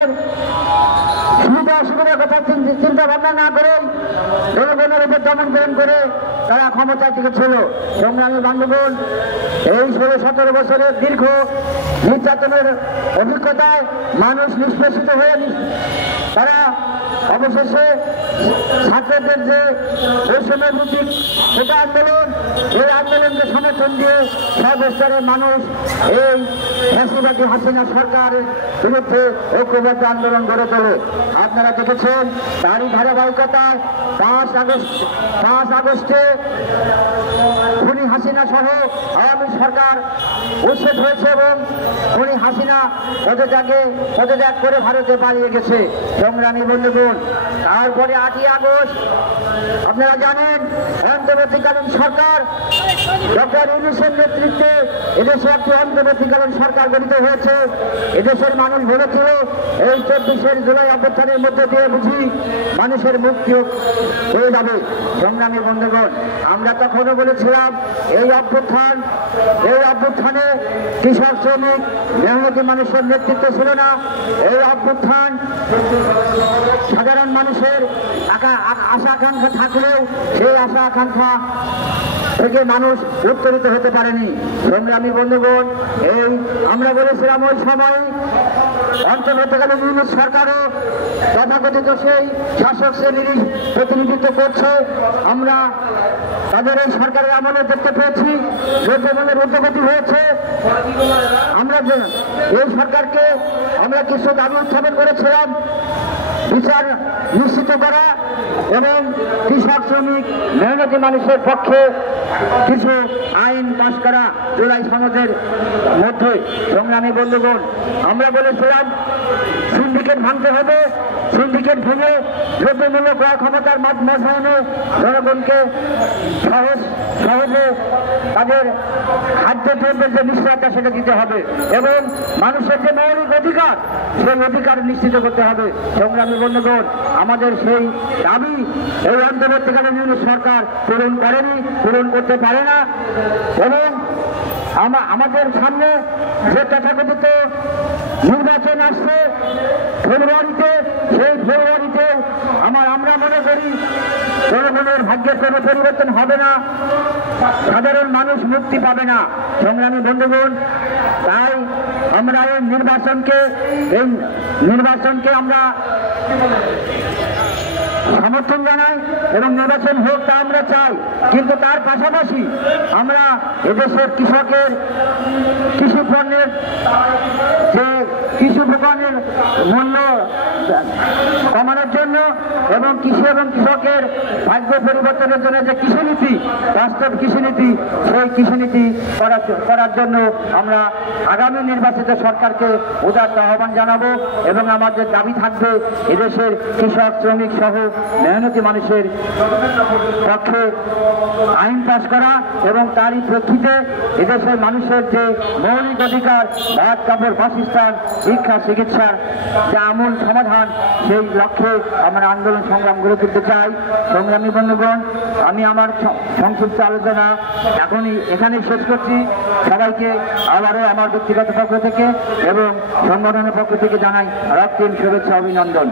সুবিধা অসুবিধার কথা চিন্তা ভাবনা না করে জনগণের উপর দমন পীড়ন করে তারা ক্ষমতায় থেকে ছিল। সংগ্রামী বান্ধবগণ, এই 16-17 বছরের দীর্ঘ নির্যাতনের অভিজ্ঞতায় মানুষ নিষ্পেষিত হয়ে তারা অবশেষে ছাত্রদের যে বৈষম্য ভিত্তিক সেটা আন্দোলন, এই আন্দোলনকে সমর্থন দিয়ে সর্বস্তরের মানুষ এই ফ্যাসিবাদী হাসিনা সরকারের বিরুদ্ধে ঐক্যবদ্ধ আন্দোলন গড়ে তোলে। আপনারা দেখেছেন তারই ধারাবাহিকতায় 5 আগস্টে খুনি হাসিনা সহ আওয়ামী সরকার উচ্ছেদ হয়েছে এবং খুনি হাসিনা পদত্যাগ করে ভারতে পালিয়ে গেছে। সংগ্রামী বন্ধুগণ, তারপরে 8ই আগস্ট আপনারা জানেন অন্তর্বর্তীকালীন সরকার ডক্টর ইউনূসের নেতৃত্বে এদেশে একটি অন্তর্বর্তীকালীন সরকার গঠিত হয়েছে। এদেশের মানুষ বলেছিল এই 24শে জুলাই অভ্যুত্থানের মধ্যে দিয়ে বুঝি মানুষের মুক্তি হয়ে যাবে। সংগ্রামী বন্ধুগণ, আমরা তখনও বলেছিলাম এই অভ্যুত্থানে কৃষক, শ্রমিক, মেহনতি মানুষের নেতৃত্ব ছিল না। এই অভ্যুত্থান সাধারণ মানুষের আশা আকাঙ্ক্ষা থাকলেও সেই আশা আকাঙ্ক্ষা থেকে মানুষ উত্তরিত হতে পারেনি। সংগ্রামী বন্ধুগণ, এই আমরা বলেছিলাম ওই সময় অন্তর্বর্তীকালীন ইউনূস সরকারও তথাকথিত সেই শাসক শ্রেণীর প্রতিনিধিত্ব করছে। আমরা তাদের এই সরকারের আমলে দেখতে পেয়েছি দ্রব্যমূল্যের ঊর্ধ্বগতি হয়েছে। আমরা এই সরকারকে আমরা কিছু দাবি উত্থাপন করেছিলাম, বিচার নিশ্চিত করা এবং কৃষক, শ্রমিক, মেহনতি মানুষের পক্ষে কিছু আইন পাস করা জুলাই সনদের মধ্যে। সংগ্রামী বন্ধুগণ, আমরা বলেছিলাম সিন্ডিকেট ভাঙতে হবে, সিন্ডিকেট ভেঙে দ্রব্যমূল্য ক্রয় ক্ষমতার মধ্যায়নে জনগণকে সহজে তাদের খাদ্যদ্রব্যের যে নিশ্চয়তা সেটা দিতে হবে এবং মানুষের যে মৌলিক অধিকার সেই অধিকার নিশ্চিত করতে হবে। সংগ্রামী বন্ধুগণ, আমাদের সেই দাবি এই অন্তর্বর্তীকালীন ইউনূস সরকার পূরণ করেনি, পূরণ করতে পারে না এবং আমাদের সামনে যে তথাকথিত নির্বাচন আসছে ফেব্রুয়ারিতে, সেই ফেব্রুয়ারিতে আমরা মনে করি জনগণের ভাগ্যের কোনো পরিবর্তন হবে না, সাধারণ মানুষ মুক্তি পাবে না। সংগ্রামী বন্ধুগণ, তাই আমরা এই নির্বাচনকে আমরা সমর্থন জানাই এবং নির্বাচন হোক তা আমরা চাই, কিন্তু তার পাশাপাশি আমরা এদেশের কৃষকের কৃষি পণ্যের মূল্য কমানোর জন্য এবং কৃষি এবং কৃষকের ভাগ্য পরিবর্তনের জন্য যে কৃষিনীতি, বাস্তব কৃষিনীতি, সেই কৃষিনীতি করার জন্য আমরা আগামী নির্বাচিত সরকারকে উদাত্ত আহ্বান জানাবো এবং আমাদের দাবি থাকবে এদেশের কৃষক, শ্রমিক সহ মেহনতি মানুষের পক্ষে আইন পাস করা এবং তারই প্রেক্ষিতে এদেশের মানুষের যে মৌলিক অধিকার, ভাত, কাপড়, বাসস্থান, শিক্ষা, চিকিৎসার যে আমূল সমাধান, সেই লক্ষ্যে আমরা আন্দোলন সংগ্রাম গড়ে তুলতে চাই। সংগ্রামী বন্ধুগণ, আমি আমার সংক্ষিপ্ত আলোচনা এখানেই শেষ করছি। সবাইকে আবারও আমার ব্যক্তিগত পক্ষ থেকে এবং সংগঠনের পক্ষ থেকে জানাই রক্তিম শুভেচ্ছা, অভিনন্দন।